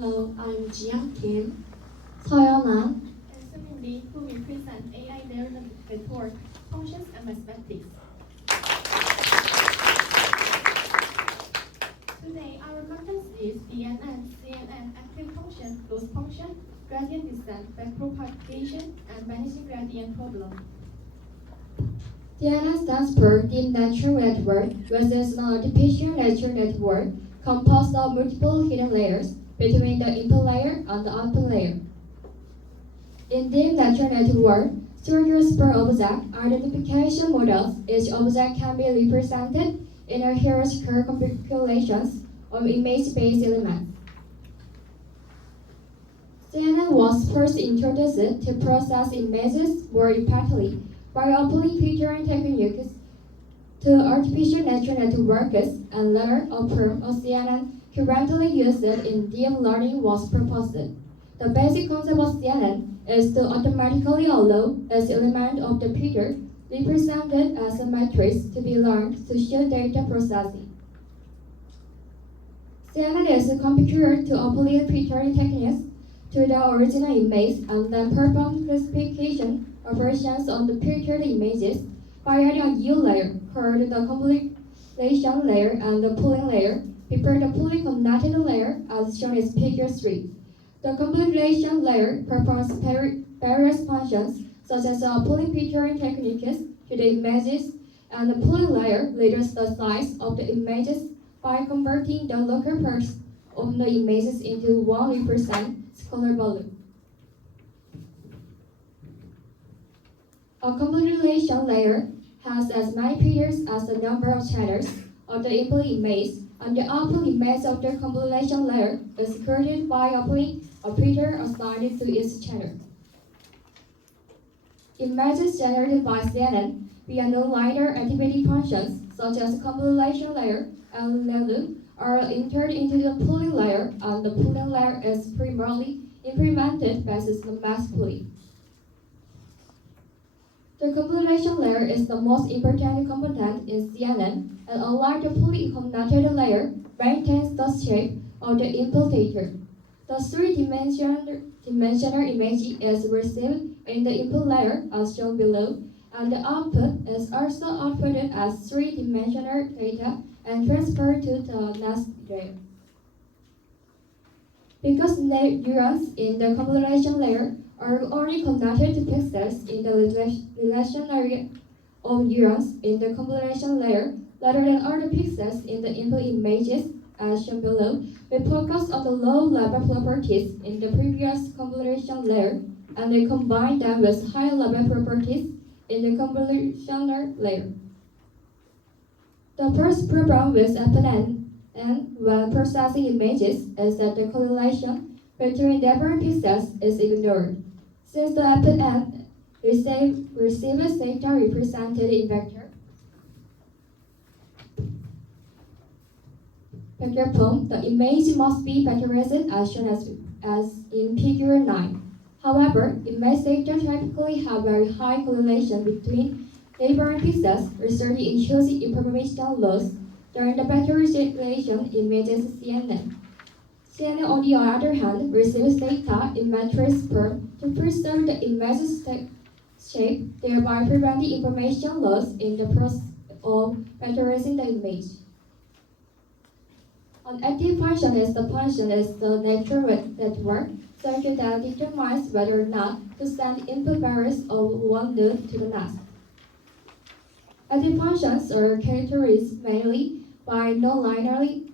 Hello, I'm Jiang Kim. 서연아, And Sumin Lee, who will present AI narrative network functions and mathematics. Today, our content is CNN active function, loss function, gradient descent, backpropagation, and vanishing gradient problem. DNA stands for Deep Neural Network, which is an artificial neural network composed of multiple hidden layers between the input layer and the output layer. In deep neural network, structures per object identification models, each object can be represented in a hierarchical calculations of image-based elements. CNN was first introduced to process images more effectively by applying filtering techniques to artificial neural networks, and later a term of CNN currently used in deep learning was proposed. The basic concept of CNN is to automatically allow each element of the picture represented as a matrix to be learned to show data processing. CNN is configured to apply filtering techniques to the original image and then perform classification operations on the filtered images by adding a new layer called the compilation layer and the pooling layer before the fully connected layer as shown in figure 3. The compilation layer performs various functions such as pulling filtering techniques to the images, and the pooling layer reduces the size of the images by converting the local parts of the images into 1% scalar value. A compilation layer has as many pictures as the number of channels of the input image, and the output image of the compilation layer is created by applying a filter assigned to each channel. Images generated by CNN via nonlinear activity functions such as compilation layer and ReLU are entered into the pooling layer, and the pooling layer is primarily implemented based on mass pooling. The compilation layer is the most important component in CNN, and unlike the fully connected layer, maintains the shape of the input data. The three-dimensional image is received in the input layer as shown below, and the output is also outputted as three-dimensional data and transferred to the next layer. Because neurons in the compilation layer are only connected to pixels in the relation area of neurons in the compilation layer rather than other pixels in the input images as shown below, we focus on the low-level properties in the previous compilation layer and we combine them with high-level properties in the compilation layer. The first problem with FNN when processing images is that the correlation between different pixels is ignored. Since the FNN receives data represented in vector form, the image must be vectorized as shown as in figure 9. However, image data typically have very high correlation between neighboring pixels, resulting in huge information loss during the vectorization images CNN. CNN, on the other hand, receives data in matrix form to preserve the image's shape, thereby preventing information loss in the process of vectorizing the image. An active function is the natural network circuit that determines whether or not to send input values of one node to the next. Active functions are characterized mainly by non-linear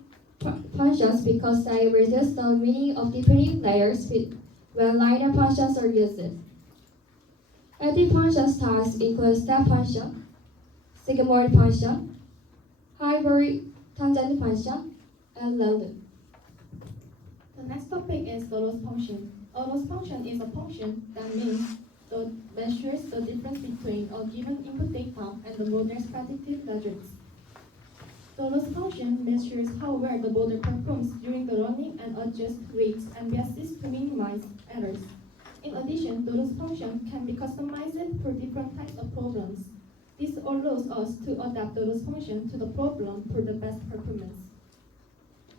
functions because they reduce the meaning of dependent layers when linear functions are used. Active function types include step function, sigmoid function, hybrid tangent function, and ReLU. The next topic is the loss function. A loss function is a function that measures the difference between a given input data and the model's predicted results. The loss function measures how well the model performs during the learning and adjusts weights and biases to minimize errors. In addition, the loss function can be customized for different types of problems. This allows us to adapt the loss function to the problem for the best performance.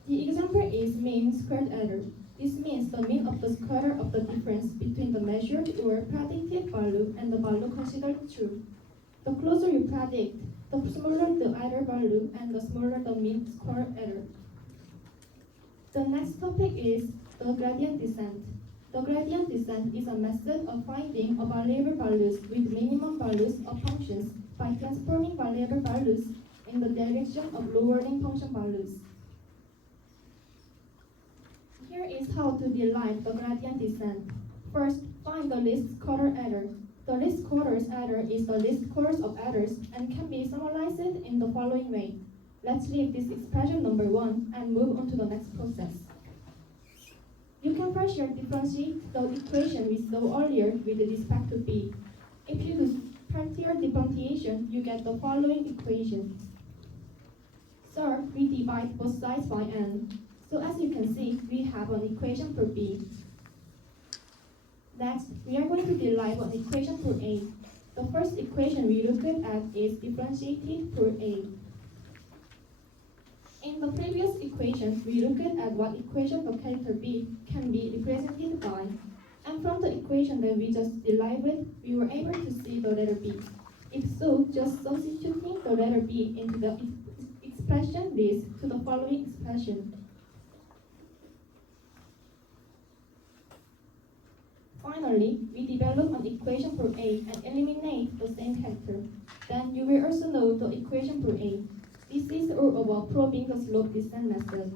The example is mean squared error. This means the mean of the square of the difference between the measured or predicted value and the value considered true. The closer you predict, the smaller the error value and the smaller the mean square error. The next topic is the gradient descent. The gradient descent is a method of finding a variable values with minimum values of functions by transforming variable values in the direction of lowering function values. Here is how to derive the gradient descent. First, find the least square error. The least square error is the least square of errors and can be summarized in the following way. Let's leave this expression number 1 and move on to the next process. You can first differentiate the equation we saw earlier with respect to b. If you do partial differentiation, you get the following equation. So we divide both sides by n. So as you can see, we have an equation for b. Next, we are going to derive an equation for a. The first equation we looked at is differentiated for a. In the previous equation, we looked at what equation the character b can be represented by. And from the equation that we just derived, we were able to see the letter b. If so, just substituting the letter b into the expression leads to the following expression. Finally, we develop an equation for a and eliminate the same character. Then you will also know the equation for a. This is all about proving the slope descent method.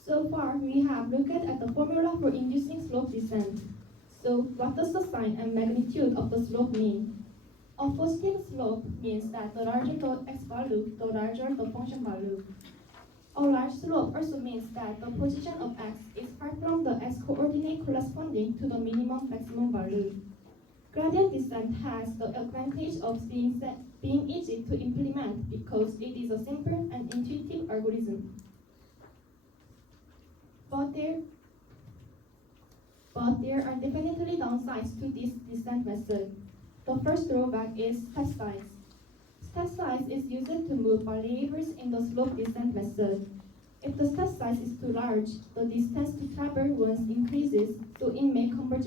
So far, we have looked at the formula for inducing slope descent. So, what does the sign and magnitude of the slope mean? A positive slope means that the larger the x value, the larger the function value. A large slope also means that the position of x is far from the x-coordinate corresponding to the minimum maximum value. Gradient descent has the advantage of being easy to implement because it is a simple and intuitive algorithm. But there are definitely downsides to this descent method. The first drawback is step size. Step size is used to move variables in the slope descent method. If the step size is too large, the distance to travel once increases, so it may converge.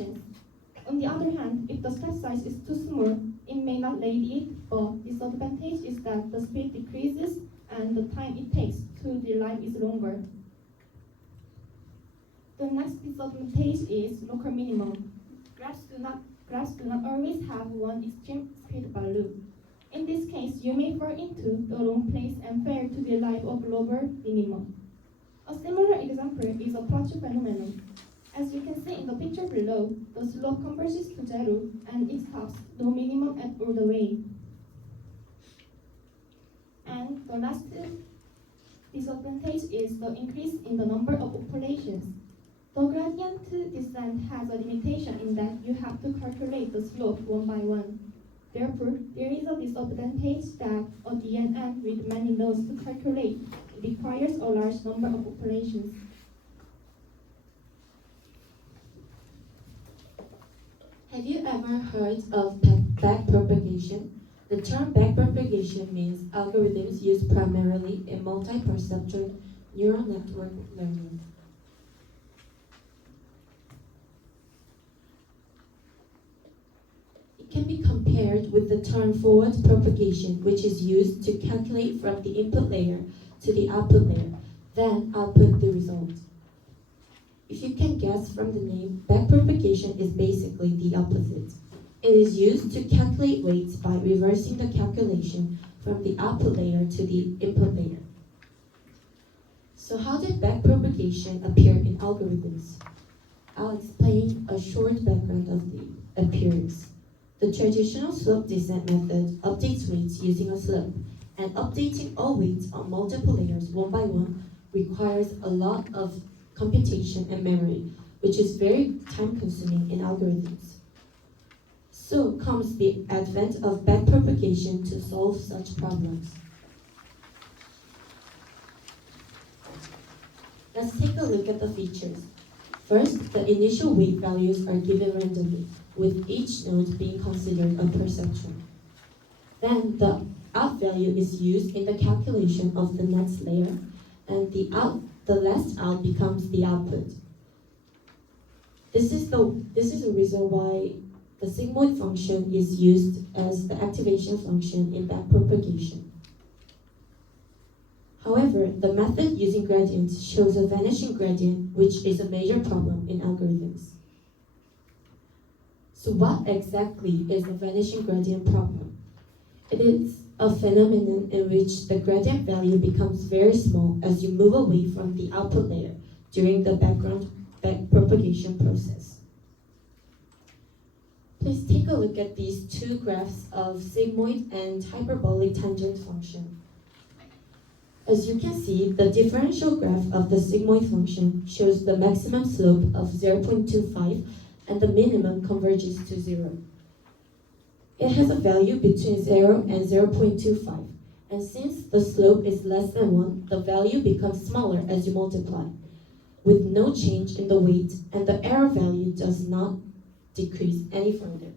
On the other hand, if the step size is too small, it may not radiate, but disadvantage is that the speed decreases and the time it takes to derive is longer. The next disadvantage is local minimum. Graphs do not always have one extreme speed value. In this case, you may fall into the wrong place and fail to derive a global minimum. A similar example is a plateau phenomenon. As you can see in the picture below, the slope converges to zero and it stops no minimum at all the way. And the last disadvantage is the increase in the number of populations. The gradient descent has a limitation in that you have to calculate the slope one by one. Therefore, there is a disadvantage that a DNN with many nodes to calculate requires a large number of populations. Have you ever heard of backpropagation? The term backpropagation means algorithms used primarily in multi-perceptron neural network learning. It can be compared with the term forward propagation, which is used to calculate from the input layer to the output layer, then output the result. If you can guess from the name, backpropagation is basically the opposite. It is used to calculate weights by reversing the calculation from the output layer to the input layer. So how did backpropagation appear in algorithms? I'll explain a short background of the appearance. The traditional slope descent method updates weights using a slope, and updating all weights on multiple layers one by one requires a lot of computation and memory, which is very time-consuming in algorithms. So comes the advent of backpropagation to solve such problems. Let's take a look at the features. First, the initial weight values are given randomly, with each node being considered a perceptron. Then the out value is used in the calculation of the next layer, and the the last out becomes the output. This is the reason why the sigmoid function is used as the activation function in backpropagation. However, the method using gradients shows a vanishing gradient, which is a major problem in algorithms. So what exactly is the vanishing gradient problem? It is a phenomenon in which the gradient value becomes very small as you move away from the output layer during the backpropagation process. Please take a look at these two graphs of sigmoid and hyperbolic tangent function. As you can see, the differential graph of the sigmoid function shows the maximum slope of 0.25 and the minimum converges to 0. It has a value between 0 and 0.25, and since the slope is less than 1, the value becomes smaller as you multiply, with no change in the weight, and the error value does not decrease any further.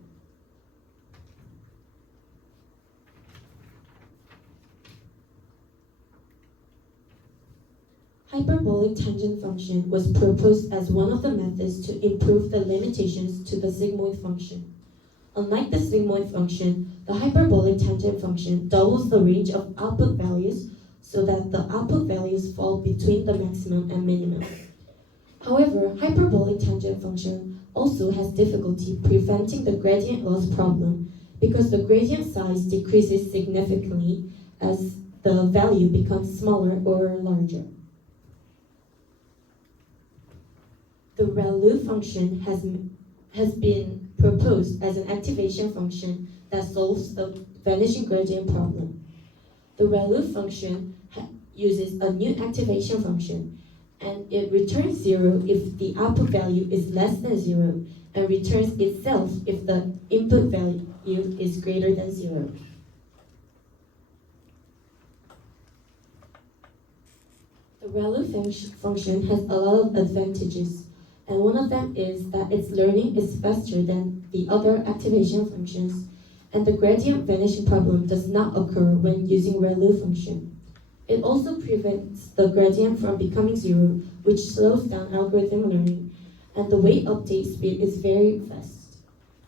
Hyperbolic tangent function was proposed as one of the methods to improve the limitations to the sigmoid function. Unlike the sigmoid function, the hyperbolic tangent function doubles the range of output values so that the output values fall between the maximum and minimum. However, hyperbolic tangent function also has difficulty preventing the gradient loss problem because the gradient size decreases significantly as the value becomes smaller or larger. The ReLU function has been proposed as an activation function that solves the vanishing gradient problem. The ReLU function uses a new activation function, and it returns 0 if the output value is less than 0, and returns itself if the input value is greater than 0. The ReLU function has a lot of advantages, and one of them is that its learning is faster than the other activation functions, and the gradient vanishing problem does not occur when using ReLU function. It also prevents the gradient from becoming 0, which slows down algorithm learning, and the weight update speed is very fast.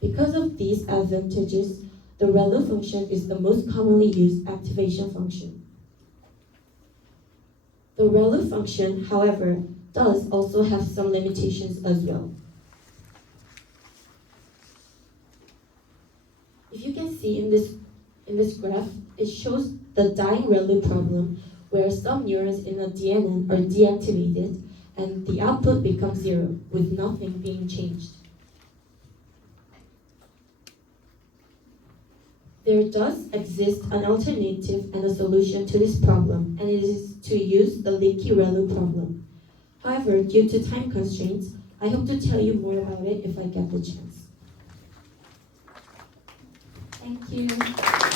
Because of these advantages, the ReLU function is the most commonly used activation function. The ReLU function, however, does also have some limitations as well. If you can see in this graph, it shows the dying ReLU problem where some neurons in a DNN are deactivated and the output becomes 0 with nothing being changed. There does exist an alternative and a solution to this problem, and it is to use the leaky ReLU problem. However, due to time constraints, I hope to tell you more about it if I get the chance. Thank you.